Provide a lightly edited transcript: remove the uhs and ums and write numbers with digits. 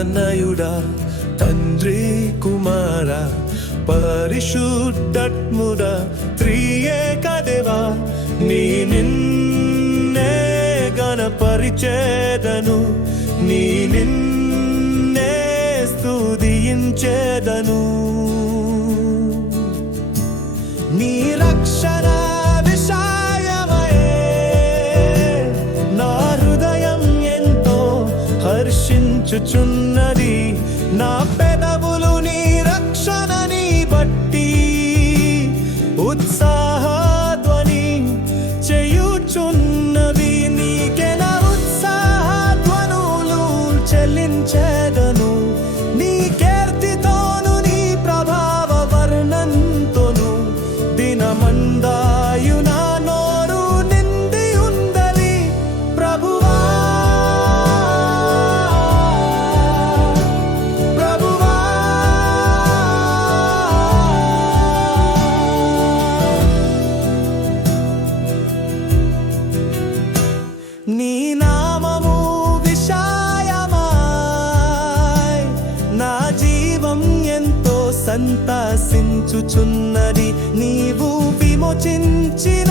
తనయుడా తండ్రి కుమార పరిశుద్ధాత్ముడా త్రియేక దేవా నీ నిన్నే గణపరిచేదను నీ నిన్నే స్తుతించేదను నీ రక్షణ విషయమయే నా హృదయం ఎంతో హర్షించుచున్నది నా పెదవులు నీ రక్షణని బట్టి ఉత్సాహధ్వని చేయుచున్నవి నీకే నా ఉత్సాహధ్వనులు చెల్లించేదను నీ కీర్తితోను నీ ప్రభావ వర్ణంతోను దినమందాయు నా నోరు నిండి ఉందలి ప్రభువా ప్రభువా నీ నామము విషయమై నా జీవం ఎంతో సంతసించుచున్నది నీవు విమోచించిన